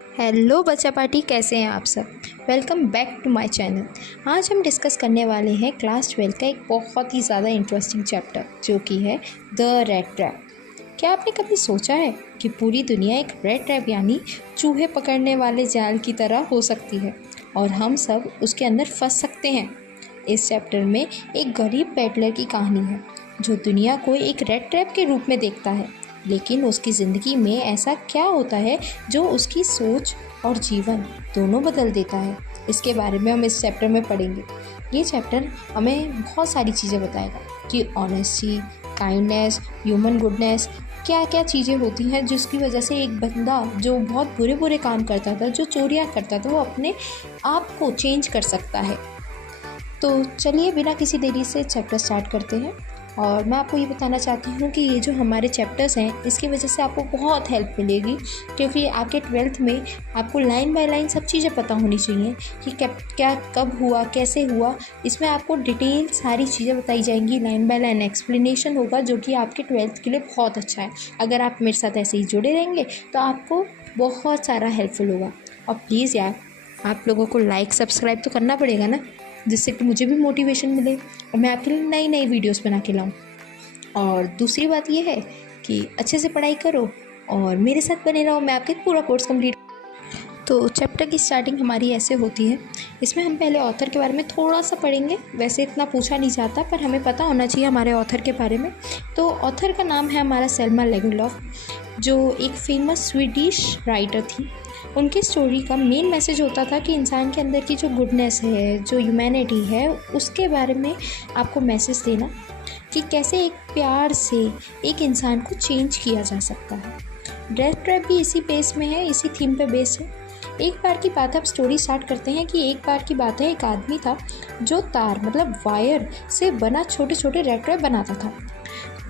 Hello बच्चा party, कैसे हैं आप सब। Welcome back to my channel. आज हम डिस्कस करने वाले हैं क्लास 12 का एक बहुत ही ज़्यादा इंटरेस्टिंग चैप्टर, जो कि है द रैट ट्रैप। क्या आपने कभी सोचा है कि पूरी दुनिया एक रैट ट्रैप यानी चूहे पकड़ने वाले जाल की तरह हो सकती है और हम सब उसके अंदर फंस सकते हैं। इस चैप्टर में एक गरीब पेडलर की कहानी है जो दुनिया को एक रैट ट्रैप के रूप में देखता है, लेकिन उसकी ज़िंदगी में ऐसा क्या होता है जो उसकी सोच और जीवन दोनों बदल देता है। इसके बारे में हम इस चैप्टर में पढ़ेंगे। ये चैप्टर हमें बहुत सारी चीज़ें बताएगा कि ऑनेस्टी, काइंडनेस, ह्यूमन गुडनेस, क्या क्या चीज़ें होती हैं जिसकी वजह से एक बंदा जो बहुत बुरे बुरे काम करता था, जो चोरियाँ करता था, वो अपने आप को चेंज कर सकता है। तो चलिए बिना किसी देरी से चैप्टर स्टार्ट करते हैं। और मैं आपको ये बताना चाहती हूँ कि ये जो हमारे चैप्टर्स हैं, इसकी वजह से आपको बहुत हेल्प मिलेगी, क्योंकि आपके 12th में आपको लाइन बाय लाइन सब चीज़ें पता होनी चाहिए कि क्या कब हुआ, कैसे हुआ। इसमें आपको डिटेल सारी चीज़ें बताई जाएंगी, लाइन बाय लाइन एक्सप्लेनेशन होगा, जो कि आपके 12th के लिए बहुत अच्छा है। अगर आप मेरे साथ ऐसे ही जुड़े रहेंगे तो आपको बहुत सारा हेल्पफुल होगा। और प्लीज़ यार, आप लोगों को लाइक सब्सक्राइब तो करना पड़ेगा ना, जिससे कि मुझे भी मोटिवेशन मिले और मैं आपके लिए नई नई वीडियोस बना के लाऊं। और दूसरी बात यह है कि अच्छे से पढ़ाई करो और मेरे साथ बने रहो, मैं आपके पूरा कोर्स कंप्लीट। तो चैप्टर की स्टार्टिंग हमारी ऐसे होती है। इसमें हम पहले ऑथर के बारे में थोड़ा सा पढ़ेंगे। वैसे इतना पूछा नहीं जाता, पर हमें पता होना चाहिए हमारे ऑथर के बारे में। तो ऑथर का नाम है हमारा सेल्मा लेगरलॉफ, जो एक फेमस स्वीडिश राइटर थी। उनकी स्टोरी का मेन मैसेज होता था कि इंसान के अंदर की जो गुडनेस है, जो ह्यूमैनिटी है, उसके बारे में आपको मैसेज देना कि कैसे एक प्यार से एक इंसान को चेंज किया जा सकता है। रैट ट्रैप भी इसी बेस में है, इसी थीम पे बेस है। एक बार की बात, अब स्टोरी स्टार्ट करते हैं कि एक बार की बात है, एक आदमी था जो तार मतलब वायर से बना छोटे छोटे रैट ट्रैप बनाता था।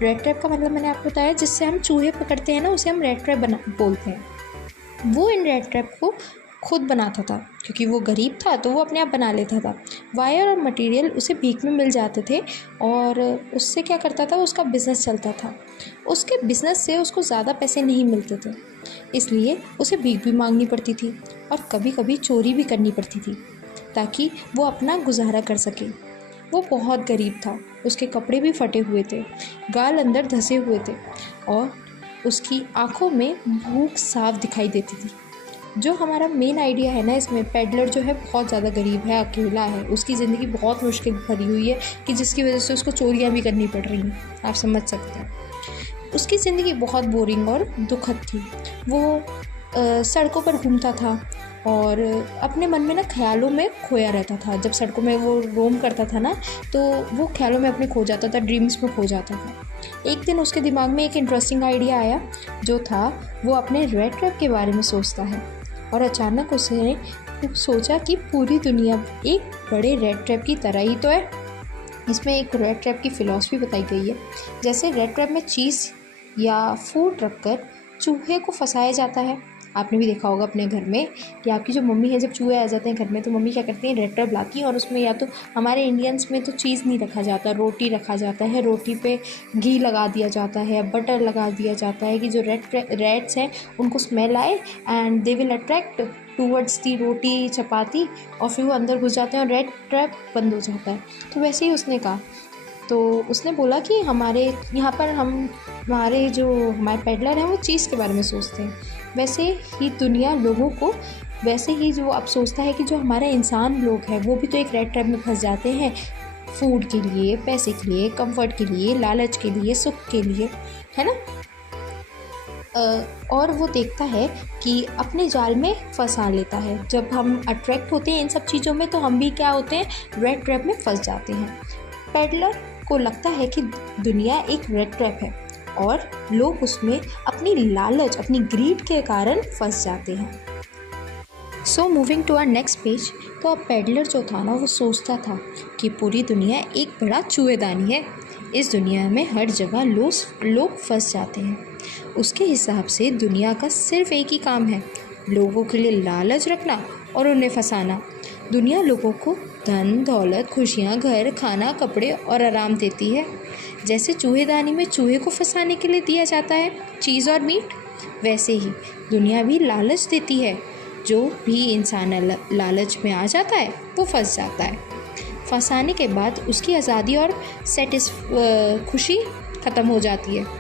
रैट ट्रैप का मतलब मैंने आपको बताया, जिससे हम चूहे पकड़ते हैं ना, उसे हम रैट ट्रैप बोलते हैं। वो इन रैट ट्रैप को खुद बनाता था, क्योंकि वो गरीब था तो वो अपने आप बना लेता था। वायर और मटेरियल उसे भीख में मिल जाते थे और उससे क्या करता था, उसका बिज़नेस चलता था। उसके बिज़नेस से उसको ज़्यादा पैसे नहीं मिलते थे, इसलिए उसे भीख भी मांगनी पड़ती थी और कभी कभी चोरी भी करनी पड़ती थी, ताकि वो अपना गुजारा कर सके। वो बहुत गरीब था, उसके कपड़े भी फटे हुए थे, गाल अंदर धंसे हुए थे और उसकी आंखों में भूख साफ दिखाई देती थी। जो हमारा मेन आइडिया है ना, इसमें पेडलर जो है बहुत ज़्यादा गरीब है, अकेला है, उसकी ज़िंदगी बहुत मुश्किल भरी हुई है कि जिसकी वजह से उसको चोरियाँ भी करनी पड़ रही हैं। आप समझ सकते हैं, उसकी ज़िंदगी बहुत बोरिंग और दुखद थी। वो सड़कों पर घूमता था और अपने मन में ना ख्यालों में खोया रहता था। जब सड़कों में वो रोम करता था ना, तो वो ख्यालों में अपने खो जाता था, ड्रीम्स में खो जाता था। एक दिन उसके दिमाग में एक इंटरेस्टिंग आइडिया आया, जो था वो अपने रैट ट्रैप के बारे में सोचता है। और अचानक उसने सोचा कि पूरी दुनिया एक बड़े रैट ट्रैप की तरह ही तो है। इसमें एक रैट ट्रैप की फ़िलॉसफी बताई गई है। जैसे रैट ट्रैप में चीज़ या फूड रखकर चूहे को फंसाया जाता है। आपने भी देखा होगा अपने घर में कि आपकी जो मम्मी है, जब चूहे आ जाते हैं घर में तो मम्मी क्या करती हैं, रैट ट्रैप लाती हैं और उसमें या तो हमारे इंडियंस में तो चीज़ नहीं रखा जाता, रोटी रखा जाता है, रोटी पे घी लगा दिया जाता है, बटर लगा दिया जाता है कि जो रैट्स हैं उनको स्मेल आए and they will attract towards the roti chapati, और फिर वो अंदर घुस जाते हैं और रैट ट्रैप बंद हो जाता है। तो वैसे ही उसने कहा। तो उसने बोला कि हमारे यहाँ पर हमारे पेडलर हैं वो चीज़ के बारे में सोचते हैं, वैसे ही दुनिया लोगों को, वैसे ही जो अब सोचता है कि जो हमारे इंसान लोग हैं वो भी तो एक रैट ट्रैप में फंस जाते हैं, फूड के लिए, पैसे के लिए, कंफर्ट के लिए, लालच के लिए, सुख के लिए, है ना। और वो देखता है कि अपने जाल में फंसा लेता है। जब हम अट्रैक्ट होते हैं इन सब चीज़ों में, तो हम भी क्या होते हैं, रैट ट्रैप में फंस जाते हैं। पेडलर को लगता है कि दुनिया एक रैट ट्रैप है और लोग उसमें अपनी लालच, अपनी ग्रीड के कारण फंस जाते हैं। So moving to our next page. तो अब पेडलर जो था ना, वो सोचता था कि पूरी दुनिया एक बड़ा चूहेदानी है। इस दुनिया में हर जगह लोग फंस जाते हैं। उसके हिसाब से दुनिया का सिर्फ एक ही काम है, लोगों के लिए लालच रखना और उन्हें फंसाना। दुनिया लोगों को धन दौलत, खुशियाँ, घर, खाना, कपड़े और आराम देती है। जैसे चूहेदानी में चूहे को फंसाने के लिए दिया जाता है चीज़ और मीट, वैसे ही दुनिया भी लालच देती है जो भी इंसान लालच में आ जाता है वो फंस जाता है। फंसाने के बाद उसकी आज़ादी और खुशी ख़त्म हो जाती है।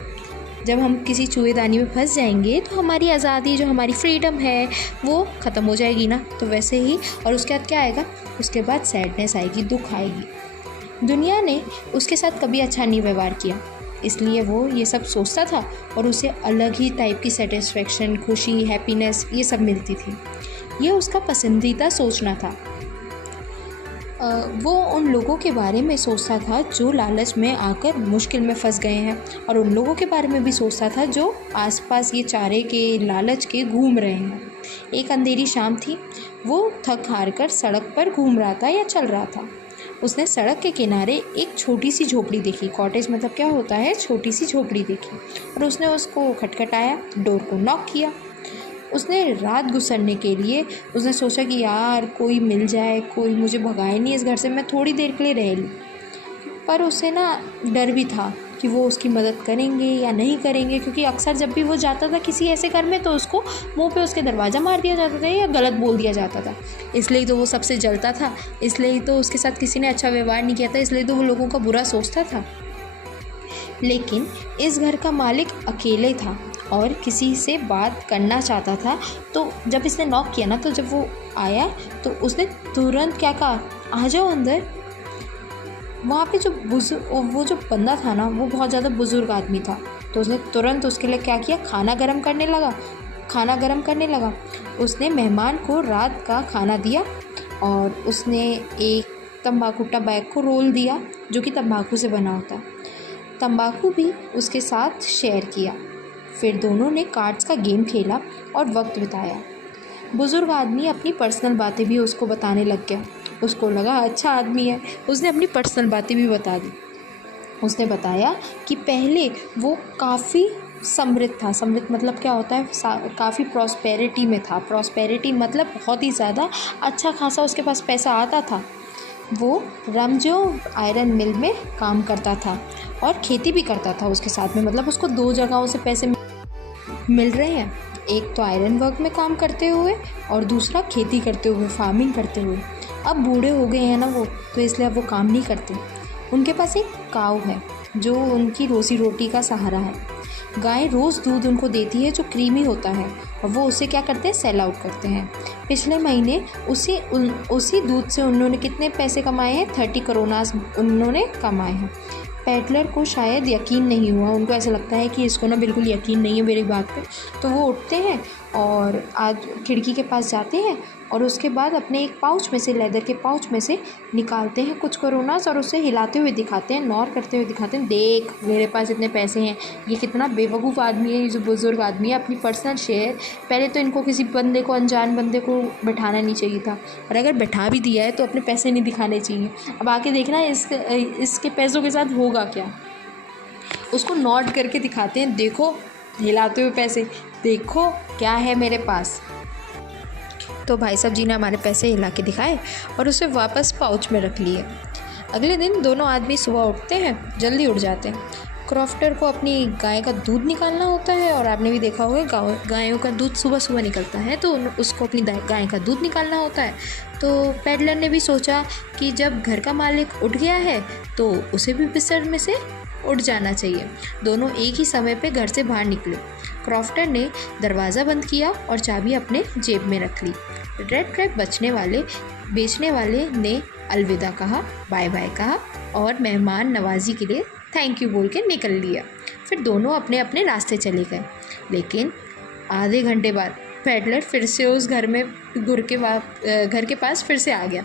जब हम किसी चूहेदानी में फंस जाएंगे तो हमारी आज़ादी, जो हमारी फ्रीडम है, वो ख़त्म हो जाएगी ना। तो वैसे ही, और उसके बाद क्या आएगा? उसके बाद सैडनेस आएगी, दुख आएगी। दुनिया ने उसके साथ कभी अच्छा नहीं व्यवहार किया, इसलिए वो ये सब सोचता था और उसे अलग ही टाइप की सेटिस्फेक्शन, खुशी, हैप्पीनेस ये सब मिलती थी। ये उसका पसंदीदा सोचना था। वो उन लोगों के बारे में सोचता था जो लालच में आकर मुश्किल में फंस गए हैं, और उन लोगों के बारे में भी सोचता था जो आसपास ये चारे के, लालच के घूम रहे हैं। एक अंधेरी शाम थी। वो थक हार कर सड़क पर घूम रहा था या चल रहा था। उसने सड़क के किनारे एक छोटी सी झोपड़ी देखी। कॉटेज मतलब क्या होता है? छोटी सी झोपड़ी देखी, और उसने उसको खटखटाया, डोर को नॉक किया। उसने रात गुजरने के लिए उसने सोचा कि यार कोई मिल जाए, कोई मुझे भगाए नहीं इस घर से, मैं थोड़ी देर के लिए रह लूँ। पर उसे ना डर भी था कि वो उसकी मदद करेंगे या नहीं करेंगे, क्योंकि अक्सर जब भी वो जाता था किसी ऐसे घर में तो उसको मुंह पे उसके दरवाज़ा मार दिया जाता था या गलत बोल दिया जाता था। इसलिए तो वो सबसे जलता था, इसलिए तो उसके साथ किसी ने अच्छा व्यवहार नहीं किया था, इसलिए तो वो लोगों का बुरा सोचता था। लेकिन इस घर का मालिक अकेले था और किसी से बात करना चाहता था। तो जब इसने नॉक किया ना, तो जब वो आया तो उसने तुरंत क्या कहा? आ जाओ अंदर। वहाँ पे वो जो बंदा था ना, वो बहुत ज़्यादा बुज़ुर्ग आदमी था। तो उसने तुरंत उसके लिए क्या किया? खाना गर्म करने लगा। उसने मेहमान को रात का खाना दिया और उसने एक तंबाकू टबैको को रोल दिया जो कि तंबाकू से बना होता। तंबाकू भी उसके साथ शेयर किया। फिर दोनों ने कार्ड्स का गेम खेला और वक्त बिताया। बुज़ुर्ग आदमी अपनी पर्सनल बातें भी उसको बताने लग गया। उसको लगा अच्छा आदमी है, उसने अपनी पर्सनल बातें भी बता दी। उसने बताया कि पहले वो काफ़ी समृद्ध था। समृद्ध मतलब क्या होता है? काफ़ी प्रॉस्पेरिटी में था। प्रॉस्पेरिटी मतलब बहुत ही ज़्यादा अच्छा खासा उसके पास पैसा आता था। वो रमजो आयरन मिल में काम करता था और खेती भी करता था उसके साथ में। मतलब उसको 2 जगहों से पैसे मिल रहे हैं, एक तो आयरन वर्क में काम करते हुए और दूसरा खेती करते हुए, फार्मिंग करते हुए। अब बूढ़े हो गए हैं ना वो, तो इसलिए अब वो काम नहीं करते। उनके पास एक काऊ है जो उनकी रोज़ी रोटी का सहारा है। गाय रोज़ दूध उनको देती है जो क्रीमी होता है, और वो उसे क्या करते हैं? सेल आउट करते हैं। पिछले महीने उसी दूध से उन्होंने कितने पैसे कमाए हैं? 30 करोनास उन्होंने कमाए हैं। पैडलर को शायद यकीन नहीं हुआ। उनको ऐसा लगता है कि इसको ना बिल्कुल यकीन नहीं है मेरी बात पे। तो वो उठते हैं और आज खिड़की के पास जाते हैं और उसके बाद अपने एक पाउच में से, लेदर के पाउच में से निकालते हैं कुछ कोरोनास और उसे हिलाते हुए दिखाते हैं, नॉर करते हुए दिखाते हैं, देख मेरे पास इतने पैसे हैं। ये कितना बेवकूफ़ आदमी है, ये जो बुज़ुर्ग आदमी है। अपनी पर्सनल शेयर, पहले तो इनको किसी बंदे को, अनजान बंदे को बैठाना नहीं चाहिए था, और अगर बैठा भी दिया है तो अपने पैसे नहीं दिखाने चाहिए। अब आके देखना इसके पैसों के साथ होगा क्या। उसको नॉट करके दिखाते हैं, देखो हिलाते हुए पैसे, देखो क्या है मेरे पास। तो भाई साहब जी ने हमारे पैसे हिला के दिखाए और उसे वापस पाउच में रख लिए। अगले दिन दोनों आदमी सुबह उठते हैं, जल्दी उठ जाते हैं। क्रॉफ्टर को अपनी गाय का दूध निकालना होता है, और आपने भी देखा होगा गायों का दूध सुबह सुबह निकलता है, तो उसको अपनी गाय का दूध निकालना होता है। तो पैडलर ने भी सोचा कि जब घर का मालिक उठ गया है तो उसे भी बिस्तर में से उठ जाना चाहिए। दोनों एक ही समय पे घर से बाहर निकले। क्रॉफ्टर ने दरवाज़ा बंद किया और चाबी अपने जेब में रख ली। रेड क्रेप बेचने वाले ने अलविदा कहा, बाय बाय कहा और मेहमान नवाजी के लिए थैंक यू बोल के निकल लिया। फिर दोनों अपने अपने रास्ते चले गए। लेकिन आधे घंटे बाद पैडलर फिर से उस घर के पास फिर से आ गया।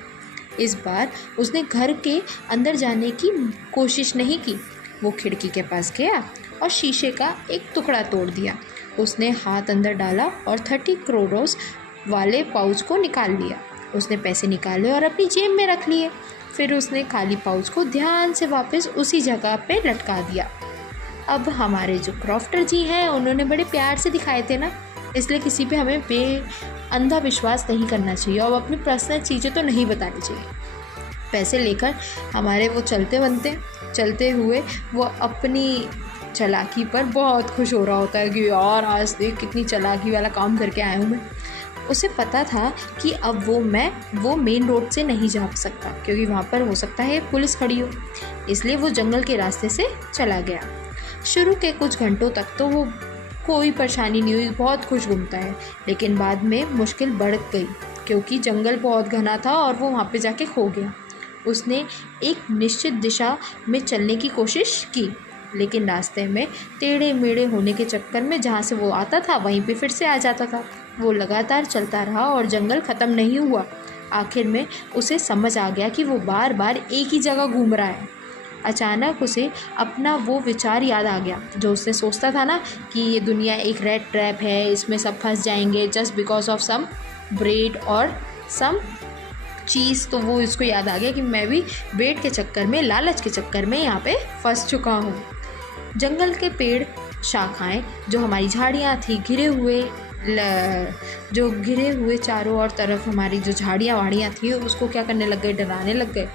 इस बार उसने घर के अंदर जाने की कोशिश नहीं की। वो खिड़की के पास गया और शीशे का एक टुकड़ा तोड़ दिया। उसने हाथ अंदर डाला और 30 करोड़ों वाले पाउच को निकाल लिया। उसने पैसे निकाले और अपनी जेब में रख लिए। फिर उसने खाली पाउच को ध्यान से वापस उसी जगह पे लटका दिया। अब हमारे जो क्रॉफ्टर जी हैं, उन्होंने बड़े प्यार से दिखाए थे ना, इसलिए किसी पे हमें अंधा विश्वास नहीं करना चाहिए और अपनी पर्सनल चीज़ें तो नहीं बतानी चाहिए। पैसे लेकर हमारे वो चलते हुए वो अपनी चालाकी पर बहुत खुश हो रहा होता है कि यार आज देख कितनी चालाकी वाला काम करके आया हूँ मैं। उसे पता था कि अब वो मेन रोड से नहीं जा सकता क्योंकि वहाँ पर हो सकता है पुलिस खड़ी हो, इसलिए वो जंगल के रास्ते से चला गया। शुरू के कुछ घंटों तक तो वो कोई परेशानी नहीं हुई, बहुत खुश घूमता है, लेकिन बाद में मुश्किल बढ़ गई क्योंकि जंगल बहुत घना था और वो वहाँ पे जाके खो गया। उसने एक निश्चित दिशा में चलने की कोशिश की, लेकिन रास्ते में टेढ़े मेढ़े होने के चक्कर में जहाँ से वो आता था वहीं पे फिर से आ जाता था। वो लगातार चलता रहा और जंगल ख़त्म नहीं हुआ। आखिर में उसे समझ आ गया कि वो बार बार एक ही जगह घूम रहा है। अचानक उसे अपना वो विचार याद आ गया जो उसने सोचता था ना कि ये दुनिया एक रेड ट्रैप है, इसमें सब फंस जाएंगे just because of some bread और सम चीज़। तो वो इसको याद आ गया कि मैं भी ब्रेड के चक्कर में, लालच के चक्कर में यहाँ पे फंस चुका हूँ। जंगल के पेड़, शाखाएं, जो हमारी झाड़ियाँ थी, जो घिरे हुए चारों ओर तरफ हमारी जो झाड़ियाँ वाड़ियाँ थी उसको क्या करने लग गए, डराने लग गए।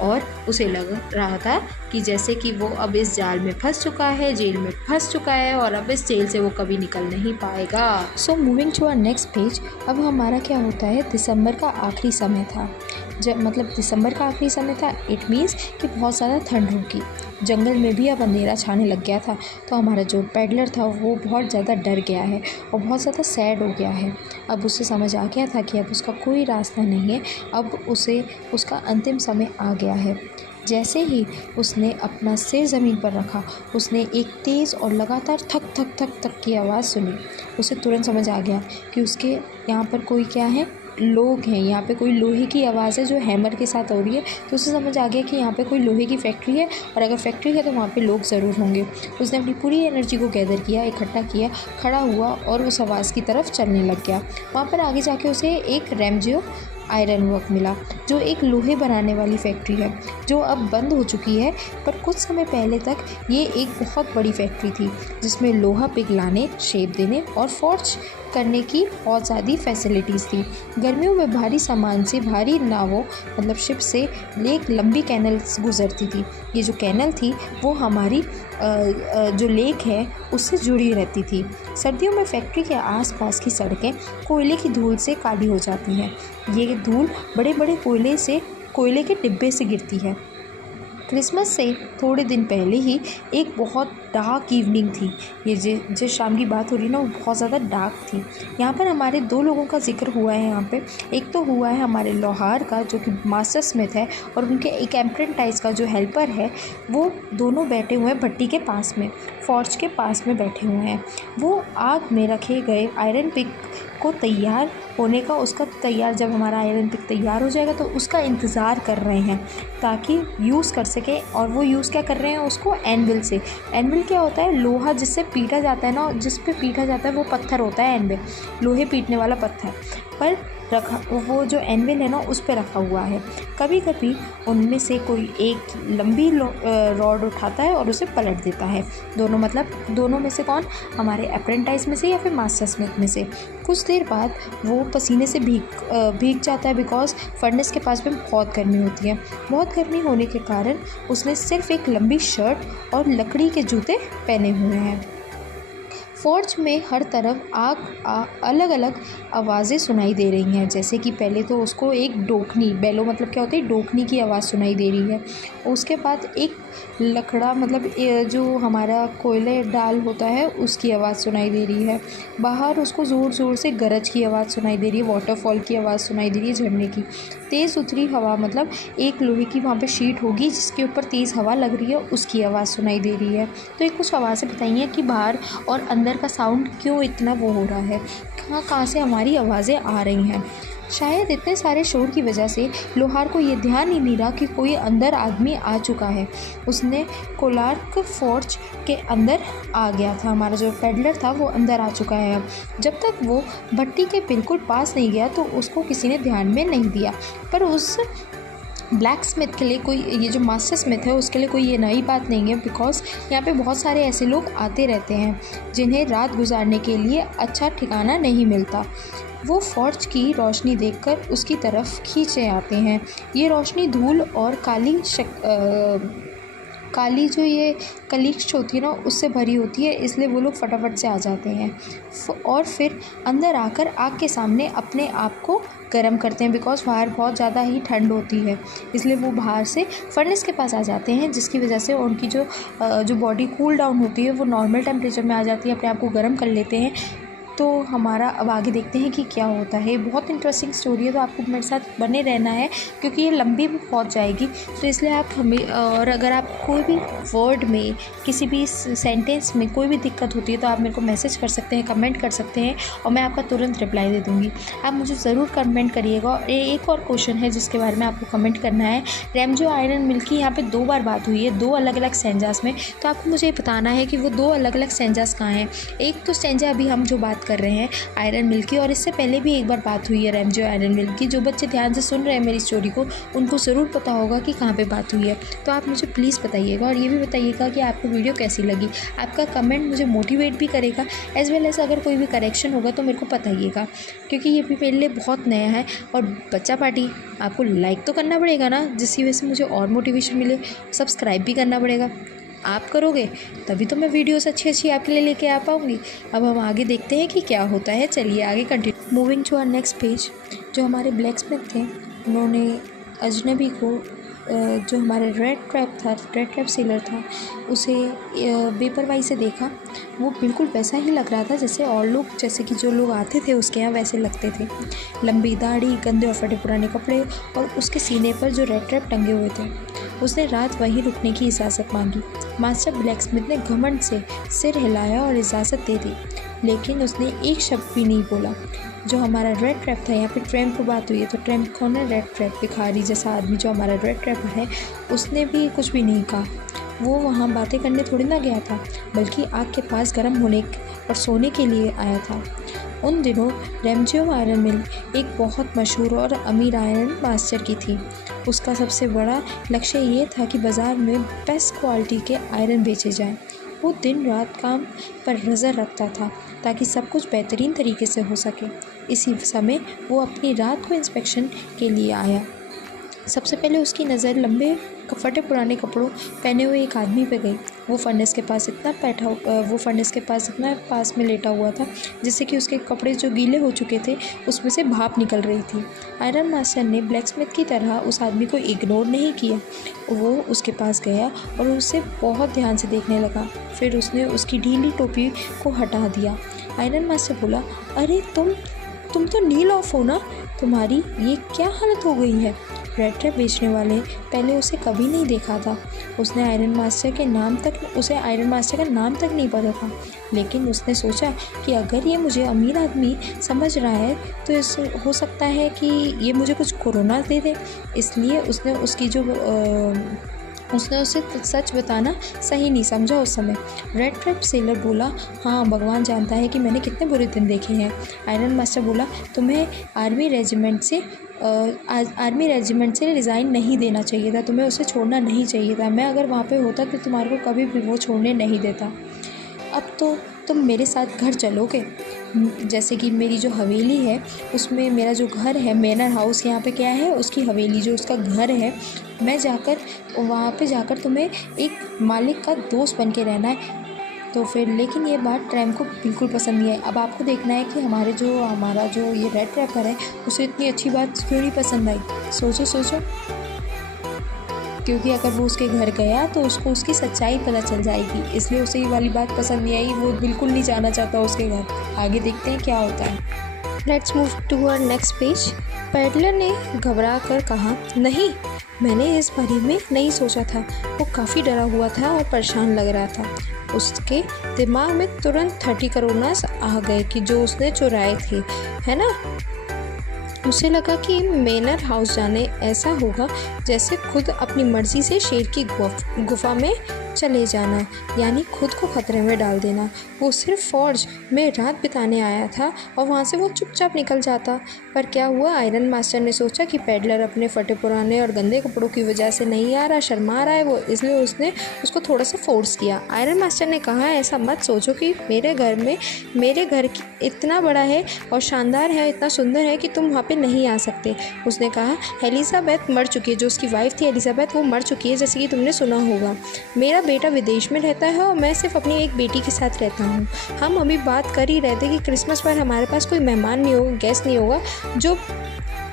और उसे लग रहा था कि जैसे कि वो अब इस जाल में फंस चुका है, जेल में फंस चुका है और अब इस जेल से वो कभी निकल नहीं पाएगा। So moving to our next page, अब हमारा क्या होता है, दिसंबर का आखिरी समय था। जब मतलब दिसंबर का आखिरी समय था, इट मीन्स कि बहुत ज़्यादा ठंड होगी। जंगल में भी अब अंधेरा छाने लग गया था, तो हमारा जो पैडलर था वो बहुत ज़्यादा डर गया है और बहुत ज़्यादा सैड हो गया है। अब उसे समझ आ गया था कि अब उसका कोई रास्ता नहीं है, अब उसे उसका अंतिम समय आ गया है। जैसे ही उसने अपना सिर ज़मीन पर रखा, उसने एक तेज़ और लगातार थक थक थक थक की आवाज़ सुनी। उसे तुरंत समझ आ गया कि उसके यहाँ पर कोई क्या है, लोग हैं। यहाँ पे कोई लोहे की आवाज़ है जो हैमर के साथ हो रही है, तो उसे समझ आ गया कि यहाँ पे कोई लोहे की फैक्ट्री है और अगर फैक्ट्री है तो वहाँ पे लोग ज़रूर होंगे। उसने अपनी पूरी एनर्जी को गैदर किया, इकट्ठा किया, खड़ा हुआ और उस आवाज़ की तरफ चलने लग गया। वहाँ पर आगे जाके उसे एक रैमजियो आयरन वर्क मिला, जो एक लोहे बनाने वाली फैक्ट्री है जो अब बंद हो चुकी है, पर कुछ समय पहले तक ये एक बहुत बड़ी फैक्ट्री थी जिसमें लोहा पिघलाने, शेप देने और फॉर्ज करने की बहुत ज़्यादा फैसिलिटीज़ थी। गर्मियों में भारी सामान से भारी नावों मतलब शिप से एक लंबी कैनल गुजरती थी। ये जो कैनल थी वो हमारी जो लेक है उससे जुड़ी रहती थी। सर्दियों में फैक्ट्री के आसपास की सड़कें कोयले की धूल से काली हो जाती हैं। ये धूल बड़े बड़े कोयले के डिब्बे से गिरती है। क्रिसमस से थोड़े दिन पहले ही एक बहुत डार्क इवनिंग थी। ये जिस शाम की बात हो रही है ना वो बहुत ज़्यादा डार्क थी। यहाँ पर हमारे दो लोगों का जिक्र हुआ है यहाँ पे। एक तो हुआ है हमारे लोहार का जो कि मास्टर स्मिथ है, और उनके एक एप्रेंटाइज का जो हेल्पर है। वो दोनों बैठे हुए हैं भट्टी के पास में, फॉर्ज के पास में बैठे हुए हैं। वो आग में रखे गए आयरन पिक को तैयार होने का जब हमारा आयरन पिक तैयार हो जाएगा तो उसका इंतज़ार कर रहे हैं ताकि यूज़ कर सके। और वो यूज़ क्या कर रहे हैं उसको, एनविल से। एनविल क्या होता है, लोहा जिससे पीटा जाता है ना, जिस पे पीटा जाता है वो पत्थर होता है एनविल, लोहे पीटने वाला पत्थर पर रखा, वो जो एनविल है ना उस पे रखा हुआ है। कभी कभी उनमें से कोई एक लंबी रॉड उठाता है और उसे पलट देता है। दोनों में से कौन, हमारे अप्रेंटाइज में से या फिर मास्टर स्मिथ में से। कुछ देर बाद वो पसीने से भीग जाता है बिकॉज फर्नेस के पास में बहुत गर्मी होती है। बहुत गर्मी होने के कारण उसने सिर्फ एक लंबी शर्ट और लकड़ी के जूते पहने हुए हैं। फॉर्ज में हर तरफ अलग अलग आवाज़ें सुनाई दे रही हैं। जैसे कि पहले तो उसको एक डोकनी, बेलो मतलब क्या होता है, डोकनी की आवाज़ सुनाई दे रही है। उसके बाद एक लकड़ा मतलब जो हमारा कोयले डाल होता है उसकी आवाज़ सुनाई दे रही है। बाहर उसको ज़ोर ज़ोर से गरज की आवाज़ सुनाई दे रही है, वाटरफॉल की आवाज़ सुनाई दे रही है, झरने की। तेज़ उतरी हवा मतलब एक लोहे की वहाँ पे शीट होगी जिसके ऊपर तेज़ हवा लग रही है, उसकी आवाज़ सुनाई दे रही है। तो ये कुछ आवाज़ें बताइए कि बाहर और अंदर का साउंड क्यों इतना वो हो रहा है, कहाँ से हमारी आवाज़ें आ रही हैं। शायद इतने सारे शोर की वजह से लोहार को ये ध्यान ही नहीं रहा कि कोई अंदर आदमी आ चुका है। उसने कोलार्क फॉर्ज के अंदर आ गया था। हमारा जो पेडलर था वो अंदर आ चुका है। अब जब तक वो भट्टी के बिल्कुल पास नहीं गया तो उसको किसी ने ध्यान में नहीं दिया। पर उस ब्लैक स्मिथ के लिए कोई, ये जो मास्टर स्मिथ है उसके लिए कोई ये नई बात नहीं है बिकॉज़ यहाँ पे बहुत सारे ऐसे लोग आते रहते हैं जिन्हें रात गुजारने के लिए अच्छा ठिकाना नहीं मिलता। वो फॉर्ज की रोशनी देखकर उसकी तरफ खींचे आते हैं। ये रोशनी धूल और काली जो ये कलिक्स होती है ना उससे भरी होती है, इसलिए वो लोग फटाफट से आ जाते हैं और फिर अंदर आकर आग के सामने अपने आप को गर्म करते हैं, बिकॉज़ बाहर बहुत ज़्यादा ही ठंड होती है, इसलिए वो बाहर से फर्नेस के पास आ जाते हैं, जिसकी वजह से उनकी जो बॉडी कूल डाउन होती है वो नॉर्मल टेम्परेचर में आ जाती है, अपने आप को गर्म कर लेते हैं। तो हमारा अब आगे देखते हैं कि क्या होता है। बहुत इंटरेस्टिंग स्टोरी है, तो आपको मेरे साथ बने रहना है क्योंकि ये लंबी भी बहुत जाएगी, तो इसलिए आप हमें, और अगर आप कोई भी वर्ड में किसी भी सेंटेंस में कोई भी दिक्कत होती है तो आप मेरे को मैसेज कर सकते हैं, कमेंट कर सकते हैं और मैं आपका तुरंत रिप्लाई दे दूँगी। आप मुझे ज़रूर कमेंट करिएगा। और एक और क्वेश्चन है जिसके बारे में आपको कमेंट करना है। रेमजो आयरन मिल की यहाँ पर 2 बार बात हुई है, 2 अलग अलग स्टैंजास में, तो आपको मुझे बताना है कि वो 2 अलग अलग स्टैंजास कहाँ हैं। एक तो स्टैंजा अभी हम जो बात कर रहे हैं आयरन मिल की, और इससे पहले भी एक बार बात हुई है रेमजो आयरन मिल की। जो बच्चे ध्यान से सुन रहे हैं मेरी स्टोरी को उनको ज़रूर पता होगा कि कहाँ पे बात हुई है, तो आप मुझे प्लीज़ बताइएगा। और ये भी बताइएगा कि आपको वीडियो कैसी लगी। आपका कमेंट मुझे मोटिवेट भी करेगा, एज वेल एज अगर कोई भी करेक्शन होगा तो मेरे को बताइएगा, क्योंकि ये भी मेरे लिए बहुत नया है। और बच्चा पार्टी आपको लाइक तो करना पड़ेगा ना, जिसकी वजह से मुझे और मोटिवेशन मिले। सब्सक्राइब भी करना पड़ेगा, आप करोगे तभी तो मैं वीडियोस अच्छी आपके लिए लेके आ पाऊँगी। अब हम आगे देखते हैं कि क्या होता है। चलिए आगे continue. Moving to our next page. जो हमारे ब्लैक स्मिथ थे उन्होंने अजनबी को, जो हमारा रेड ट्रैप सेलर था, उसे बेपरवाही से देखा। वो बिल्कुल वैसा ही लग रहा था जैसे और लोग, जैसे कि जो लोग आते थे उसके यहाँ वैसे लगते थे। लंबी दाढ़ी, गंदे और फटे पुराने कपड़े और उसके सीने पर जो रेड ट्रैप टंगे हुए थे। उसने रात वहीं रुकने की इजाज़त मांगी। मास्टर ब्लैकस्मिथ ने घमंड से सिर हिलाया और इजाज़त दे दी, लेकिन उसने एक शब्द भी नहीं बोला। जो हमारा रेड ट्रैप था, यहाँ पे ट्रैम्प की बात हुई है तो ट्रैम्प कौन है? रेड ट्रैप, भिखारी जैसा आदमी जो हमारा रेड ट्रैप है, उसने भी कुछ भी नहीं कहा। वो वहाँ बातें करने थोड़ी ना गया था, बल्कि आग के पास गर्म होने और सोने के लिए आया था। उन दिनों रेमजो आयरन मिल एक बहुत मशहूर और अमीर आयरन मास्टर की थी। उसका सबसे बड़ा लक्ष्य ये था कि बाज़ार में बेस्ट क्वालिटी के आयरन बेचे जाएं। वो दिन रात काम पर नज़र रखता था ताकि सब कुछ बेहतरीन तरीके से हो सके। इसी समय वो अपनी रात को इंस्पेक्शन के लिए आया। सबसे पहले उसकी नज़र लंबे फटे पुराने कपड़ों पहने हुए एक आदमी पे गई। वो फर्नेस के पास इतना पास में लेटा हुआ था जिससे कि उसके कपड़े जो गीले हो चुके थे उसमें से भाप निकल रही थी। आयरन मास्टर ने ब्लैकस्मिथ की तरह उस आदमी को इग्नोर नहीं किया। वो उसके पास गया और उसे बहुत ध्यान से देखने लगा। फिर उसने उसकी ढीली टोपी को हटा दिया। आयरन मास्टर बोला, अरे तुम तो नील ऑफ हो ना, तुम्हारी ये क्या हालत हो गई है? रेड ट्रैप बेचने वाले पहले उसे कभी नहीं देखा था। उसे आयरन मास्टर का नाम तक नहीं पता था, लेकिन उसने सोचा कि अगर ये मुझे अमीर आदमी समझ रहा है तो इससे हो सकता है कि ये मुझे कुछ कोरोना दे दे। इसलिए उसने उसे सच बताना सही नहीं समझा उस समय। रेड ट्रैप सेलर बोला, हाँ भगवान जानता है कि मैंने कितने बुरे दिन देखे हैं। आयरन मास्टर बोला, तुम्हें आर्मी रेजिमेंट से रिज़ाइन नहीं देना चाहिए था, तुम्हें उसे छोड़ना नहीं चाहिए था। मैं अगर वहाँ पे होता तो तुम्हारे को कभी भी वो छोड़ने नहीं देता। अब तो तुम मेरे साथ घर चलोगे। जैसे कि मेरी जो हवेली है उसमें मेरा जो घर है, मैनर हाउस यहाँ पे क्या है, उसकी हवेली जो उसका घर है, मैं जाकर वहाँ पे जाकर तुम्हें एक मालिक का दोस्त बन के रहना है। तो फिर लेकिन ये बात ट्रैम्प को बिल्कुल पसंद नहीं है। अब आपको देखना है कि हमारा जो ये रेड ट्रैपर है उसे इतनी अच्छी बात क्यों नहीं पसंद आई। सोचो, क्योंकि अगर वो उसके घर गया तो उसको उसकी सच्चाई पता चल जाएगी, इसलिए उसे ये वाली बात पसंद नहीं आई। वो बिल्कुल नहीं जाना चाहता उसके घर। आगे देखते हैं क्या होता है। Let's move to our next page. Peddler ने घबरा कर कहा, नहीं, मैंने इस बारे में नहीं सोचा था। वो काफ़ी डरा हुआ था और परेशान लग रहा था। उसके दिमाग में तुरंत 30 करोनास आ गए कि जो उसने चुराए थे, है ना। उसे लगा कि मैनर हाउस जाने ऐसा होगा जैसे खुद अपनी मर्ज़ी से शेर की गुफा में चले जाना, यानी खुद को खतरे में डाल देना। वो सिर्फ फॉर्ज में रात बिताने आया था और वहाँ से वो चुपचाप निकल जाता। पर क्या हुआ, आयरन मास्टर ने सोचा कि पेडलर अपने फटे पुराने और गंदे कपड़ों की वजह से नहीं आ रहा, शर्मा रहा है वो, इसलिए उसने उसको थोड़ा सा फोर्स किया। आयरन मास्टर ने कहा, ऐसा मत सोचो कि मेरे घर इतना बड़ा है और शानदार है, इतना सुंदर है कि तुम वहाँ पे नहीं आ सकते। उसने कहा, एलिज़ाबेथ मर चुकी है, जो उसकी वाइफ थी एलिज़ाबेथ, वो मर चुकी है, जैसे कि तुमने सुना होगा। मेरा बेटा विदेश में रहता है और मैं सिर्फ अपनी एक बेटी के साथ रहता हूँ। हम अभी बात कर ही रहे थे कि क्रिसमस पर हमारे पास कोई मेहमान नहीं होगा, गेस्ट नहीं होगा, जो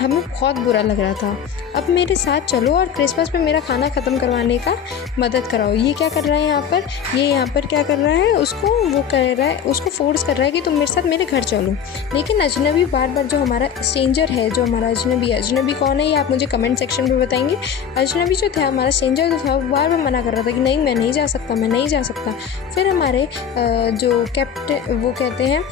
हमें बहुत बुरा लग रहा था। अब मेरे साथ चलो और क्रिसमस में मेरा खाना ख़त्म करवाने का मदद कराओ। ये क्या कर रहा है यहाँ पर, ये यहाँ पर क्या कर रहा है, उसको फोर्स कर रहा है कि तुम मेरे साथ मेरे घर चलो। लेकिन अजनबी बार बार, जो हमारा स्ट्रेंजर है, जो हमारा अजनबी कौन है ये आप मुझे कमेंट सेक्शन में बताएंगे। अजनबी जो था, हमारा स्ट्रेंजर जो था, वो बार बार मना कर रहा था कि नहीं मैं नहीं जा सकता। फिर हमारे जो कैप्टन, वो कहते हैं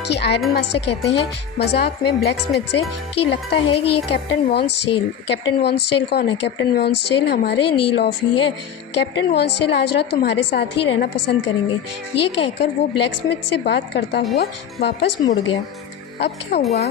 कि आयरन मास्टर कहते हैं मजाक में ब्लैक स्मिथ से कि लगता है कि ये कैप्टन वॉन स्टेल कौन है? कैप्टन वॉन स्टेल हमारे नील ऑफ ही है। कैप्टन वॉन स्टेल आज रात तुम्हारे साथ ही रहना पसंद करेंगे। ये कहकर वो ब्लैक स्मिथ से बात करता हुआ वापस मुड़ गया। अब क्या हुआ,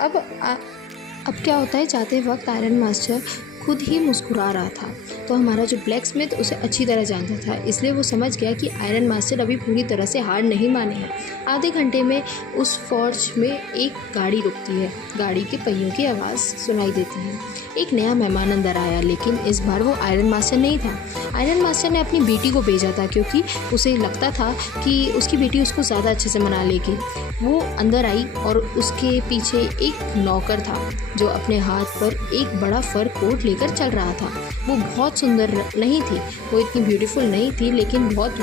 अब क्या होता है, जाते वक्त आयरन मास्टर खुद ही मुस्कुरा रहा था। तो हमारा जो ब्लैक स्मिथ उसे अच्छी तरह जानता था, इसलिए वो समझ गया कि आयरन मास्टर अभी पूरी तरह से हार नहीं माने हैं। आधे घंटे में उस फॉर्ज में एक गाड़ी रुकती है, गाड़ी के पहियों की आवाज़ सुनाई देती है। एक नया मेहमान अंदर आया, लेकिन इस बार वो आयरन मास्टर नहीं था। आयरन मास्टर ने अपनी बेटी को भेजा था, क्योंकि उसे लगता था कि उसकी बेटी उसको ज़्यादा अच्छे से मना लेगी। वो अंदर आई और उसके पीछे एक नौकर था जो अपने हाथ पर एक बड़ा फर कोट लेकर चल रहा था। वो बहुत सुंदर नहीं थी, वो इतनी ब्यूटीफुल नहीं थी, लेकिन बहुत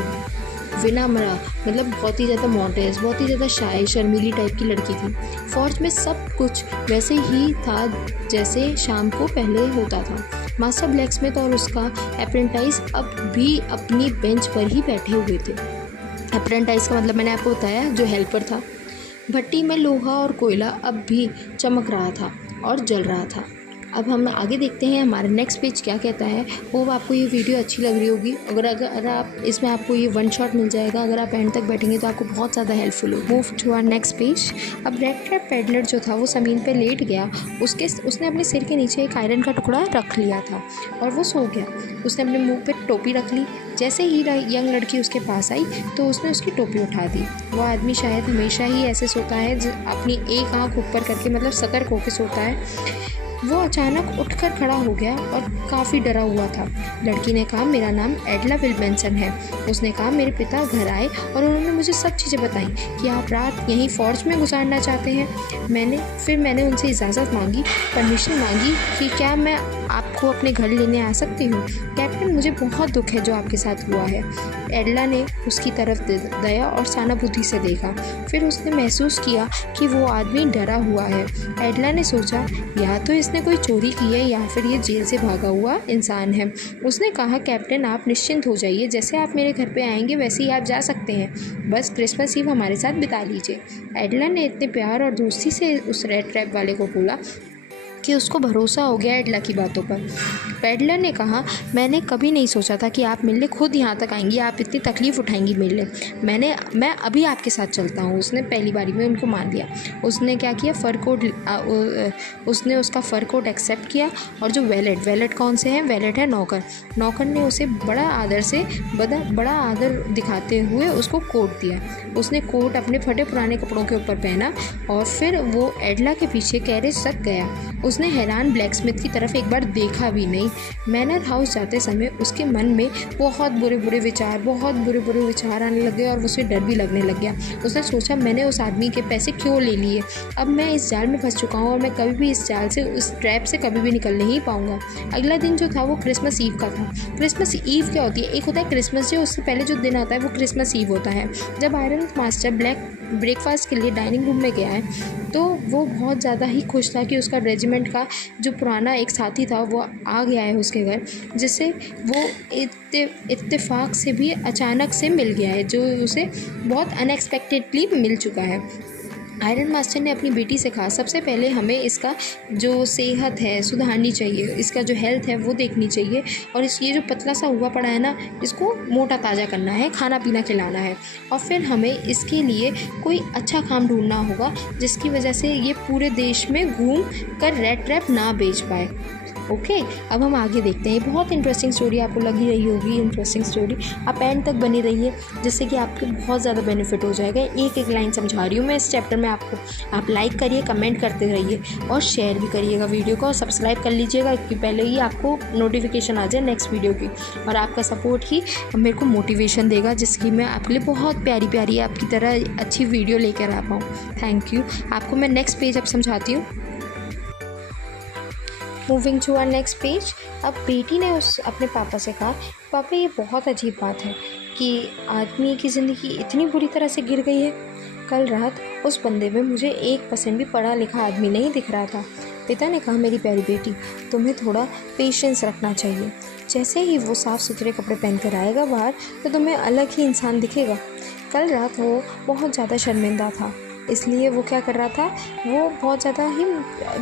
विनम्र, मतलब बहुत ही ज़्यादा मॉडेस्ट, बहुत ही ज़्यादा शाय शर्मीली टाइप की लड़की थी। फौज में सब कुछ वैसे ही था जैसे शाम को पहले होता था। मास्टर ब्लैक स्मिथ और उसका अप्रेंटाइज अब भी अपनी बेंच पर ही बैठे हुए थे। अप्रेंटाइज का मतलब मैंने आपको बताया, जो हेल्पर था। भट्टी में लोहा और कोयला अब भी चमक रहा था और जल रहा था। अब हम आगे देखते हैं हमारा नेक्स्ट पेज क्या कहता है। वो आपको ये वीडियो अच्छी लग रही होगी, अगर आप इसमें आपको ये वन शॉट मिल जाएगा, अगर आप एंड तक बैठेंगे तो आपको बहुत ज़्यादा हेल्पफुल होगी। Move to our next page. अब रेड ट्रैप पेडलर जो था वो ज़मीन पे लेट गया। उसने अपने सिर के नीचे एक आयरन का टुकड़ा रख लिया था और वो सो गया। उसने अपने मुँह पे टोपी रख ली। जैसे ही यंग लड़की उसके पास आई तो उसने उसकी टोपी उठा दी। वो आदमी शायद हमेशा ही ऐसे सोता है, अपनी एक आँख ऊपर करके, मतलब सतर्क होकर सोता है। वो अचानक उठकर खड़ा हो गया और काफ़ी डरा हुआ था। लड़की ने कहा, मेरा नाम एडला विल्बेंसन है। उसने कहा, मेरे पिता घर आए और उन्होंने मुझे सब चीज़ें बताई कि आप रात यहीं फौज में गुजारना चाहते हैं। मैंने उनसे इजाज़त मांगी, परमिशन मांगी कि क्या मैं आपको अपने घर लेने आ सकती हूँ। कैप्टन, मुझे बहुत दुख है जो आपके साथ हुआ है। एडला ने उसकी तरफ दया और सहानुभूति से देखा। फिर उसने महसूस किया कि वो आदमी डरा हुआ है। एडला ने सोचा, या तो इसने कोई चोरी की है या फिर ये जेल से भागा हुआ इंसान है। उसने कहा, कैप्टन आप निश्चिंत हो जाइए, जैसे आप मेरे घर पे आएंगे वैसे ही आप जा सकते हैं। बस क्रिसमस ईव हमारे साथ बिता लीजिए। एडला ने इतने प्यार और दोस्ती से उस रेड ट्रैप वाले को बोला कि उसको भरोसा हो गया एडला की बातों पर। पेडलर ने कहा, मैंने कभी नहीं सोचा था कि आप मिलने खुद यहाँ तक आएंगी, आप इतनी तकलीफ़ उठाएंगी मिलने। मैं अभी आपके साथ चलता हूँ। उसने पहली बारी में उनको मान लिया। उसने क्या किया, उसने उसका फ़र कोट एक्सेप्ट किया। और जो वैलेट कौन से हैं, वैलेट है नौकर ने उसे बड़ा आदर दिखाते हुए उसको कोट दिया। उसने कोट अपने फटे पुराने कपड़ों के ऊपर पहना और फिर वो एडला के पीछे कैरेज तक गया। उसने हैरान ब्लैक स्मिथ की तरफ एक बार देखा भी नहीं। मैनर हाउस जाते समय उसके मन में बहुत बुरे बुरे विचार आने लगे और उसे डर भी लगने लग गया। उसने सोचा, मैंने उस आदमी के पैसे क्यों ले लिए? अब मैं इस जाल में फंस चुका हूँ और मैं कभी भी इस जाल से, उस ट्रैप से कभी भी निकल नहीं पाऊंगा। अगला दिन जो था वो क्रिसमस ईव का था। क्रिसमस ईव क्या होती है? एक होता है क्रिसमस डे, उससे पहले जो दिन आता है वो क्रिसमस ईव होता है। जब आयरन मास्टर ब्रेकफास्ट के लिए डाइनिंग रूम में गया है तो वो बहुत ज़्यादा ही खुश था कि उसका रेजिमेंट का जो पुराना एक साथी था वो आ गया है उसके घर, जिससे वो इत्तेफाक से भी अचानक से मिल गया है, जो उसे बहुत अनएक्सपेक्टेडली मिल चुका है। आयरन मास्टर ने अपनी बेटी से कहा, सबसे पहले हमें इसका जो सेहत है सुधारनी चाहिए, इसका जो हेल्थ है वो देखनी चाहिए, और ये जो पतला सा हुआ पड़ा है ना, इसको मोटा ताज़ा करना है, खाना पीना खिलाना है, और फिर हमें इसके लिए कोई अच्छा काम ढूंढना होगा जिसकी वजह से ये पूरे देश में घूम कर रेड ट्रैप ना बेच पाए। ओके, अब हम आगे देखते हैं। बहुत इंटरेस्टिंग स्टोरी आपको लगी रही होगी, इंटरेस्टिंग स्टोरी। आप एंड तक बनी रहिए जिससे कि आपको बहुत ज़्यादा बेनिफिट हो जाएगा। एक एक लाइन समझा रही हूँ मैं इस चैप्टर में आपको। आप लाइक करिए, कमेंट करते रहिए और शेयर भी करिएगा वीडियो को, और सब्सक्राइब कर लीजिएगा कि पहले ही आपको नोटिफिकेशन आ जाए नेक्स्ट वीडियो की। और आपका सपोर्ट ही मेरे को मोटिवेशन देगा जिसकी मैं आपके लिए बहुत प्यारी प्यारी आपकी तरह अच्छी वीडियो लेकर आ पाऊँ। Thank you. आपको मैं नेक्स्ट पेज अब समझाती हूँ। Moving to our next page. अब बेटी ने अपने पापा से कहा, पापा ये बहुत अजीब बात है कि आदमी की ज़िंदगी इतनी बुरी तरह से गिर गई है। कल रात उस बंदे में मुझे 1% भी पढ़ा लिखा आदमी नहीं दिख रहा था। पिता ने कहा, मेरी प्यारी बेटी, तुम्हें थोड़ा पेशेंस रखना चाहिए। जैसे ही वो साफ़ सुथरे कपड़े पहन कर आएगा बाहर तो तुम्हें अलग ही इंसान दिखेगा। कल रात वो बहुत ज़्यादा शर्मिंदा था, इसलिए वो क्या कर रहा था, वो बहुत ज़्यादा ही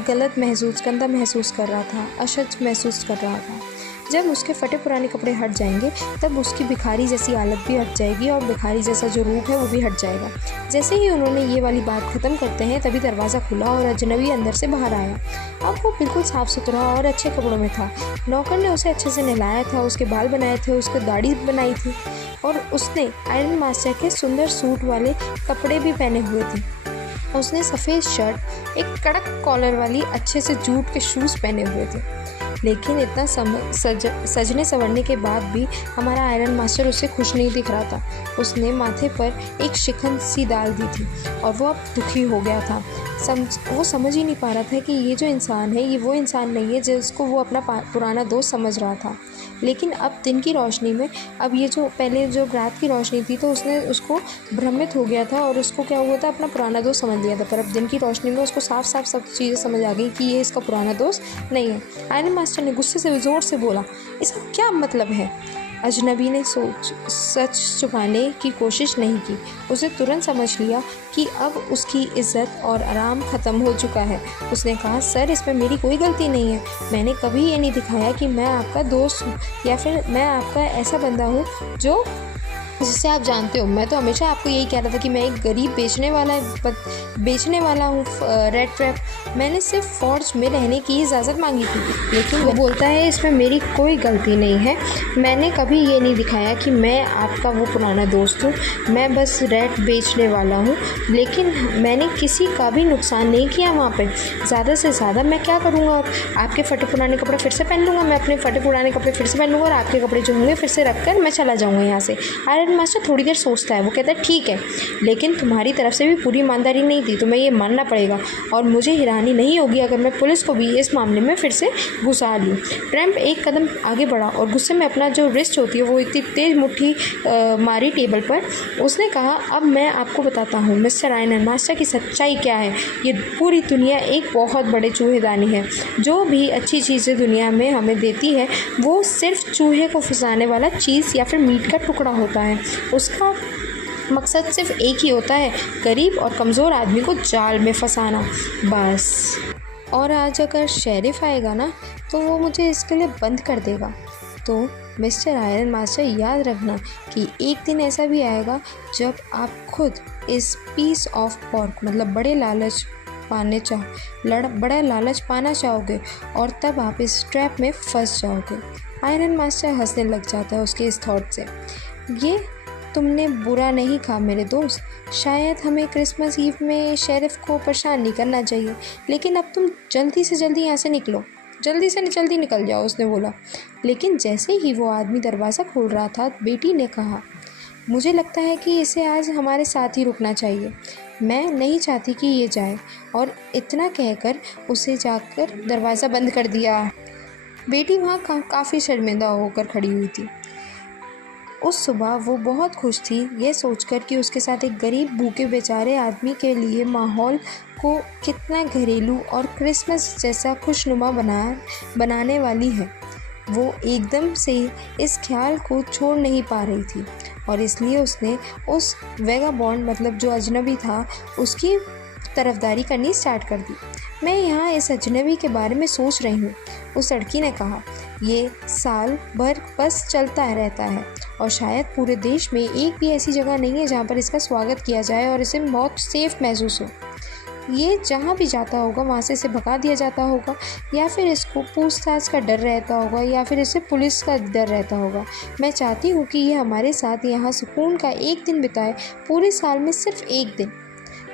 गंदा महसूस कर रहा था, असहज महसूस कर रहा था। जब उसके फटे पुराने कपड़े हट जाएंगे तब उसकी भिखारी जैसी हालत भी हट जाएगी और भिखारी जैसा जो रूप है वो भी हट जाएगा। जैसे ही उन्होंने ये वाली बात ख़त्म करते हैं तभी दरवाज़ा खुला और अजनबी अंदर से बाहर आया। अब वो बिल्कुल साफ़ सुथरा और अच्छे कपड़ों में था। नौकर ने उसे अच्छे से नहलाया था, उसके बाल बनाए थे, उसकी दाढ़ी बनाई थी, और उसने आयरन मास्टर के सुंदर सूट वाले कपड़े भी पहने हुए थे। उसने सफ़ेद शर्ट, एक कड़क कॉलर वाली अच्छे से जूट के शूज़ पहने हुए थे। लेकिन इतना सजने संवरने के बाद भी हमारा आयरन मास्टर उससे खुश नहीं दिख रहा था। उसने माथे पर एक शिकन सी डाल दी थी और वो अब दुखी हो गया था। वो समझ ही नहीं पा रहा था कि ये जो इंसान है ये वो इंसान नहीं है जिसको वो अपना पुराना दोस्त समझ रहा था। लेकिन अब दिन की रोशनी में, अब ये जो पहले जो रात की रोशनी थी तो उसने उसको भ्रमित हो गया था और उसको क्या हुआ था, अपना पुराना दोस्त समझ लिया था। पर अब दिन की रोशनी में उसको साफ साफ सब चीज़ें समझ आ गई कि ये इसका पुराना दोस्त नहीं है। आयरन मास्टर ने गुस्से से ज़ोर से बोला, इसका क्या मतलब है? अजनबी ने सच छुपाने की कोशिश नहीं की। उसे तुरंत समझ लिया कि अब उसकी इज़्ज़त और आराम ख़त्म हो चुका है। उसने कहा, सर, इसमें मेरी कोई गलती नहीं है। मैंने कभी ये नहीं दिखाया कि मैं आपका दोस्त हूँ या फिर मैं आपका ऐसा बंदा हूँ जो जिससे आप जानते हो। मैं तो हमेशा आपको यही कह रहा था कि मैं एक गरीब बेचने वाला हूँ रेड ट्रैप। मैंने सिर्फ फोर्ज में रहने की इजाज़त मांगी थी। लेकिन वो बोलता है इसमें मेरी कोई गलती नहीं है। मैंने कभी ये नहीं दिखाया कि मैं आपका वो पुराना दोस्त हूँ। मैं बस रेड बेचने वाला हूँ, लेकिन मैंने किसी का भी नुकसान नहीं किया वहाँ पर। ज़्यादा से ज़्यादा मैं क्या करूँगा, आपके फटे पुराने कपड़े फिर से पहन लूँगा। मैं अपने फटे पुराने कपड़े फिर से पहन लूँगा और आपके कपड़े जो होंगे फिर से रख कर मैं चला जाऊँगा यहाँ से। आयरन मास्टर थोड़ी देर सोचता है। वो कहता है, ठीक है, लेकिन तुम्हारी तरफ से भी पूरी ईमानदारी नहीं थी, तुम्हें ये मानना पड़ेगा, और मुझे हैरानी नहीं होगी अगर मैं पुलिस को भी इस मामले में फिर से घुसा लूँ। ट्रैम्प एक कदम आगे बढ़ा और गुस्से में अपना जो रिस्ट होती है वो इतनी तेज मुट्ठी मारी टेबल पर। उसने कहा, अब मैं आपको बताता हूँ मिस्टर आयरन मास्टर की सच्चाई क्या है। ये पूरी दुनिया एक बहुत बड़े चूहेदानी है। जो भी अच्छी चीज़ें दुनिया में हमें देती है वो सिर्फ चूहे को फंसाने वाला चीज़ या फिर मीट का टुकड़ा होता है। उसका मकसद सिर्फ एक ही होता है, गरीब और कमज़ोर आदमी को जाल में फंसाना, बस। और आज अगर शेरिफ आएगा ना तो वो मुझे इसके लिए बंद कर देगा। तो मिस्टर आयरन मास्टर, याद रखना कि एक दिन ऐसा भी आएगा जब आप खुद इस पीस ऑफ पॉर्क मतलब बड़ा लालच पाना चाहोगे और तब आप इस ट्रैप में फंस जाओगे। आयरन मास्टर हंसने लग जाता है उसके इस थॉट से। ये तुमने बुरा नहीं कहा मेरे दोस्त। शायद हमें क्रिसमस ईव में शेरिफ को परेशान नहीं करना चाहिए, लेकिन अब तुम जल्दी से जल्दी यहाँ से निकलो, जल्दी निकल जाओ, उसने बोला। लेकिन जैसे ही वो आदमी दरवाज़ा खोल रहा था, बेटी ने कहा, मुझे लगता है कि इसे आज हमारे साथ ही रुकना चाहिए। मैं नहीं चाहती कि ये जाए। और इतना कहकर उसे जाकर दरवाज़ा बंद कर दिया। बेटी वहाँ काफ़ी शर्मिंदा होकर खड़ी हुई थी। उस सुबह वो बहुत खुश थी ये सोचकर कि उसके साथ एक गरीब भूखे बेचारे आदमी के लिए माहौल को कितना घरेलू और क्रिसमस जैसा खुशनुमा बनाने वाली है। वो एकदम से इस ख्याल को छोड़ नहीं पा रही थी और इसलिए उसने उस वेगाबॉन्ड मतलब जो अजनबी था उसकी तरफदारी करनी स्टार्ट कर दी। मैं यहाँ इस अजनबी के बारे में सोच रही हूँ, उस लड़की ने कहा। ये साल भर बस चलता रहता है और शायद पूरे देश में एक भी ऐसी जगह नहीं है जहाँ पर इसका स्वागत किया जाए और इसे बहुत सेफ महसूस हो। ये जहाँ भी जाता होगा वहाँ से इसे भगा दिया जाता होगा, या फिर इसको पूछताछ का डर रहता होगा, या फिर इसे पुलिस का डर रहता होगा। मैं चाहती हूँ कि ये हमारे साथ यहाँ सुकून का एक दिन बिताए, पूरे साल में सिर्फ एक दिन।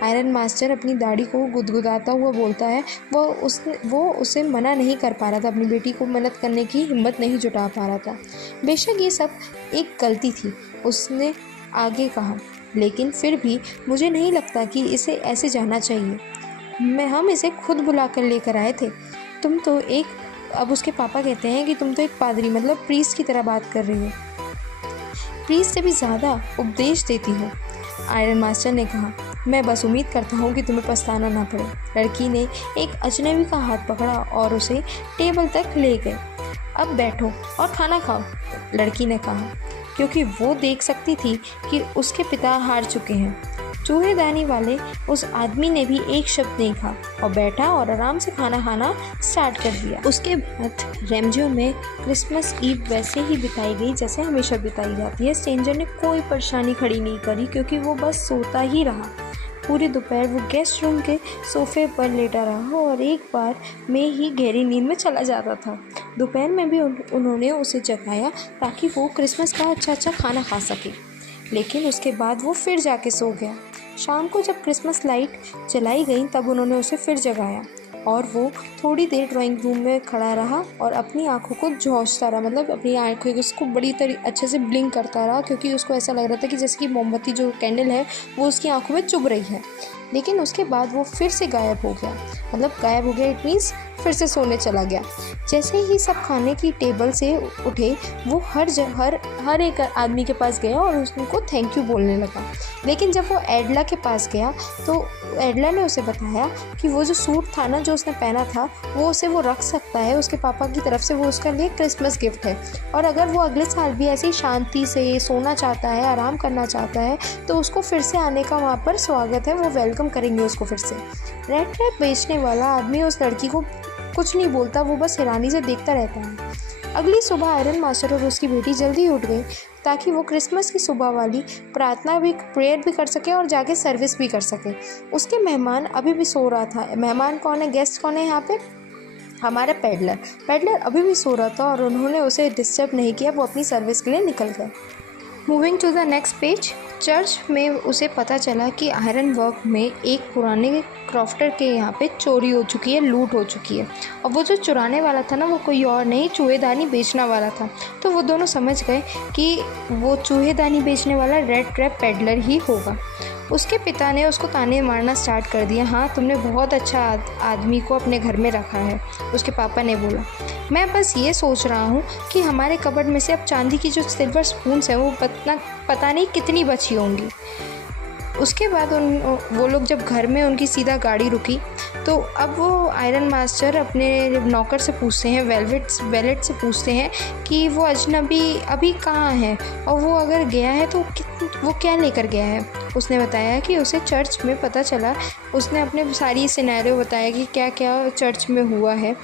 आयरन मास्टर अपनी दाढ़ी को गुदगुदाता हुआ बोलता है। वो उसे मना नहीं कर पा रहा था, अपनी बेटी को मदद करने की हिम्मत नहीं जुटा पा रहा था। बेशक ये सब एक गलती थी, उसने आगे कहा, लेकिन फिर भी मुझे नहीं लगता कि इसे ऐसे जाना चाहिए। हम इसे खुद बुला कर लेकर आए थे। तुम तो एक, अब उसके पापा कहते हैं कि तुम तो एक पादरी मतलब प्रीस्ट की तरह बात कर रही हो, प्रीस्ट से भी ज़्यादा उपदेश देती हो। आयरन मास्टर ने कहा, मैं बस उम्मीद करता हूँ कि तुम्हें पछताना ना पड़े। लड़की ने एक अजनबी का हाथ पकड़ा और उसे टेबल तक ले गए। अब बैठो और खाना खाओ, लड़की ने कहा, क्योंकि वो देख सकती थी कि उसके पिता हार चुके हैं। चूहेदानी वाले उस आदमी ने भी एक शब्द नहीं कहा और बैठा और आराम से खाना खाना स्टार्ट कर दिया। उसके बाद रेमजियो में क्रिसमस ईव वैसे ही बिताई गई जैसे हमेशा बिताई जाती है। स्ट्रेंजर ने कोई परेशानी खड़ी नहीं करी, क्योंकि वो बस सोता ही रहा। पूरी दोपहर वो गेस्ट रूम के सोफे पर लेटा रहा और एक बार में ही गहरी नींद में चला जाता था। दोपहर में भी उन्होंने उसे जगाया ताकि वो क्रिसमस का अच्छा खाना खा सके, लेकिन उसके बाद वो फिर जाके सो गया। शाम को जब क्रिसमस लाइट जलाई गई तब उन्होंने उसे फिर जगाया और वो थोड़ी देर ड्राइंग रूम में खड़ा रहा और अपनी आंखों को झोंकता रहा, मतलब अपनी आंखों को उसको बड़ी अच्छे से ब्लिंक करता रहा, क्योंकि उसको ऐसा लग रहा था कि जैसे कि मोमबत्ती जो कैंडल है वो उसकी आंखों में चुभ रही है। लेकिन उसके बाद वो फिर से गायब हो गया, मतलब गायब हो गया इट मीन्स फिर से सोने चला गया। जैसे ही सब खाने की टेबल से उठे वो हर एक आदमी के पास गया और उसको थैंक यू बोलने लगा। लेकिन जब वो एडला के पास गया तो एडला ने उसे बताया कि वो जो सूट था ना जो उसने पहना था वो रख सकता है, उसके पापा की तरफ से वो उसका लिए क्रिसमस गिफ्ट है, और अगर वो अगले साल भी ऐसे ही शांति से सोना चाहता है, आराम करना चाहता है, तो उसको फिर से आने का वहाँ पर स्वागत है, वो वेलकम करेंगे उसको फिर से। रेड ट्रैप बेचने वाला आदमी उस लड़की को कुछ नहीं बोलता, वो बस हैरानी से देखता रहता है। अगली सुबह आयरन मास्टर और उसकी बेटी जल्दी उठ गई ताकि वो क्रिसमस की सुबह वाली प्रेयर भी कर सके और जाके सर्विस भी कर सके। उसके मेहमान अभी भी सो रहा था। मेहमान कौन है, गेस्ट कौन है यहाँ पे? हमारा पैडलर अभी भी सो रहा था और उन्होंने उसे डिस्टर्ब नहीं किया, वो अपनी सर्विस के लिए निकल गए। Moving to the next page, church में उसे पता चला कि आयरन वर्क में एक पुराने क्रॉफ्टर के यहाँ पे चोरी हो चुकी है, लूट हो चुकी है, और वो जो चुराने वाला था ना वो कोई और नहीं, चूहेदानी बेचने वाला था। तो वो दोनों समझ गए कि वो चूहेदानी बेचने वाला रेड ट्रैप पेडलर ही होगा। उसके पिता ने उसको ताने मारना स्टार्ट कर दिया। हाँ, तुमने बहुत अच्छा आदमी को अपने घर में रखा है, उसके पापा ने बोला। मैं बस ये सोच रहा हूँ कि हमारे कबर्ड में से अब चांदी की जो सिल्वर स्पून्स हैं वो पता नहीं कितनी बची होंगी। उसके बाद वो लोग जब घर में उनकी सीधा गाड़ी रुकी तो अब वो आयरन मास्टर अपने नौकर से पूछते हैं, वेलेट से पूछते हैं कि वो अजनबी अभी कहाँ है और वो अगर गया है तो वो क्या लेकर गया है। उसने बताया कि उसे चर्च में पता चला, उसने अपने सारी सिनेरियो बताया कि क्या क्या चर्च में हुआ है,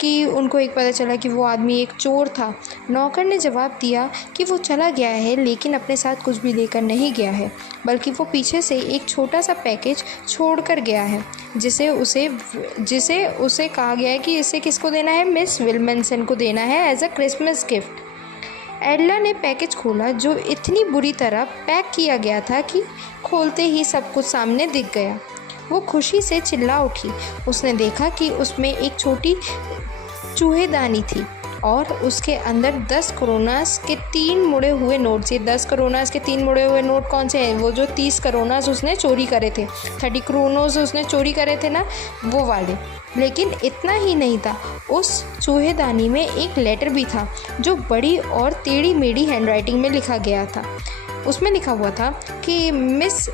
कि उनको एक पता चला कि वो आदमी एक चोर था। नौकर ने जवाब दिया कि वो चला गया है लेकिन अपने साथ कुछ भी लेकर नहीं गया है, बल्कि वो पीछे से एक छोटा सा पैकेज छोड़कर गया है जिसे उसे कहा गया है कि इसे किसको देना है, मिस विल्मनसन को देना है एज अ क्रिसमस गिफ्ट। एडला ने पैकेज खोला जो इतनी बुरी तरह पैक किया गया था कि खोलते ही सब कुछ सामने दिख गया। वो खुशी से चिल्ला उठी। उसने देखा कि उसमें एक छोटी चूहेदानी थी और उसके अंदर 10 करोनास के 3 मुड़े हुए नोट थे। 10 करोनास के 3 मुड़े हुए नोट कौन से हैं? वो जो 30 करोनास उसने चोरी करे थे, 30 क्रोनोस उसने चोरी करे थे ना, वो वाले। लेकिन इतना ही नहीं था, उस चूहेदानी में एक लेटर भी था जो बड़ी और टेढ़ी मेढ़ी हैंडराइटिंग में लिखा गया था। उसमें लिखा हुआ था कि मिस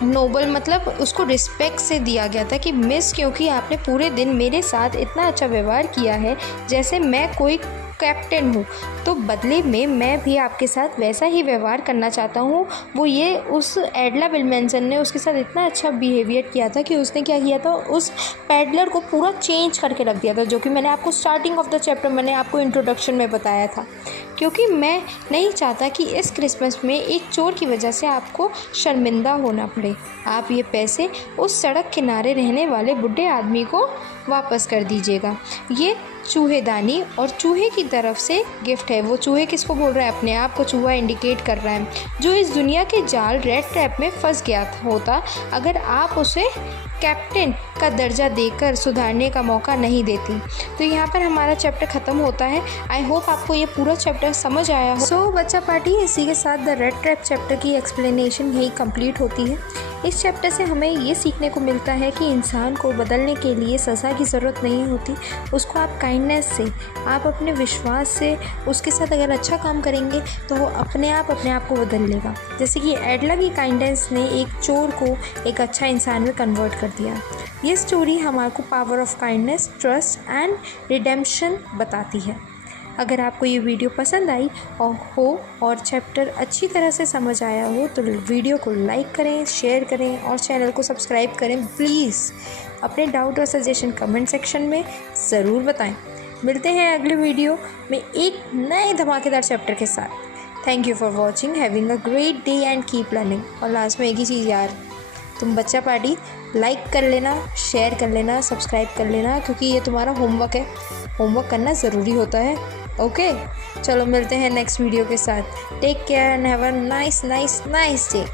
नोबल, मतलब उसको रिस्पेक्ट से दिया गया था कि मिस, क्योंकि आपने पूरे दिन मेरे साथ इतना अच्छा व्यवहार किया है जैसे मैं कोई कैप्टन हूँ, तो बदले में मैं भी आपके साथ वैसा ही व्यवहार करना चाहता हूँ। वो ये उस एडला विलमेंसन ने उसके साथ इतना अच्छा बिहेवियर किया था कि उसने क्या किया था, उस पैडलर को पूरा चेंज करके रख दिया था, जो कि मैंने आपको स्टार्टिंग ऑफ द चैप्टर मैंने आपको इंट्रोडक्शन में बताया था। क्योंकि मैं नहीं चाहता कि इस क्रिसमस में एक चोर की वजह से आपको शर्मिंदा होना पड़े। आप ये पैसे उस सड़क किनारे रहने वाले बुढ़े आदमी को वापस कर दीजिएगा। ये चूहेदानी और चूहे की तरफ से गिफ्ट है। वो चूहे किसको बोल रहा है? अपने आप को चूहा इंडिकेट कर रहा है, जो इस दुनिया के जाल रेड ट्रैप में फंस गया होता अगर आप उसे कैप्टन का दर्जा देकर सुधारने का मौका नहीं देती। तो यहाँ पर हमारा चैप्टर ख़त्म होता है। आई होप आपको ये पूरा चैप्टर समझ आया हो। सो बच्चा पार्टी, इसी के साथ द रेड ट्रैप चैप्टर की एक्सप्लेनेशन यही कंप्लीट होती है। इस चैप्टर से हमें ये सीखने को मिलता है कि इंसान को बदलने के लिए सज़ा की ज़रूरत नहीं होती। उसको आप काइंडनेस से, आप अपने विश्वास से उसके साथ अगर अच्छा काम करेंगे तो वो अपने आप को बदल लेगा। जैसे कि एडला की काइंडनेस ने एक चोर को एक अच्छा इंसान में कन्वर्ट कर दिया। ये स्टोरी हमारे को power of kindness, trust and redemption बताती है। अगर आपको ये वीडियो पसंद आई और चैप्टर अच्छी तरह से समझ आया हो तो वीडियो को लाइक करें, शेयर करें और चैनल को सब्सक्राइब करें। प्लीज़ अपने डाउट और सजेशन कमेंट सेक्शन में ज़रूर बताएं। मिलते हैं अगले वीडियो में एक नए धमाकेदार चैप्टर के साथ। Thank you for watching, having a great day and keep learning. और लास्ट में एक ही चीज़ यार, तुम बच्चा पार्टी लाइक कर लेना, शेयर कर लेना, सब्सक्राइब कर लेना, क्योंकि ये तुम्हारा होमवर्क है। होमवर्क करना ज़रूरी होता है। ओके, चलो मिलते हैं नेक्स्ट वीडियो के साथ। Take care and have a nice day.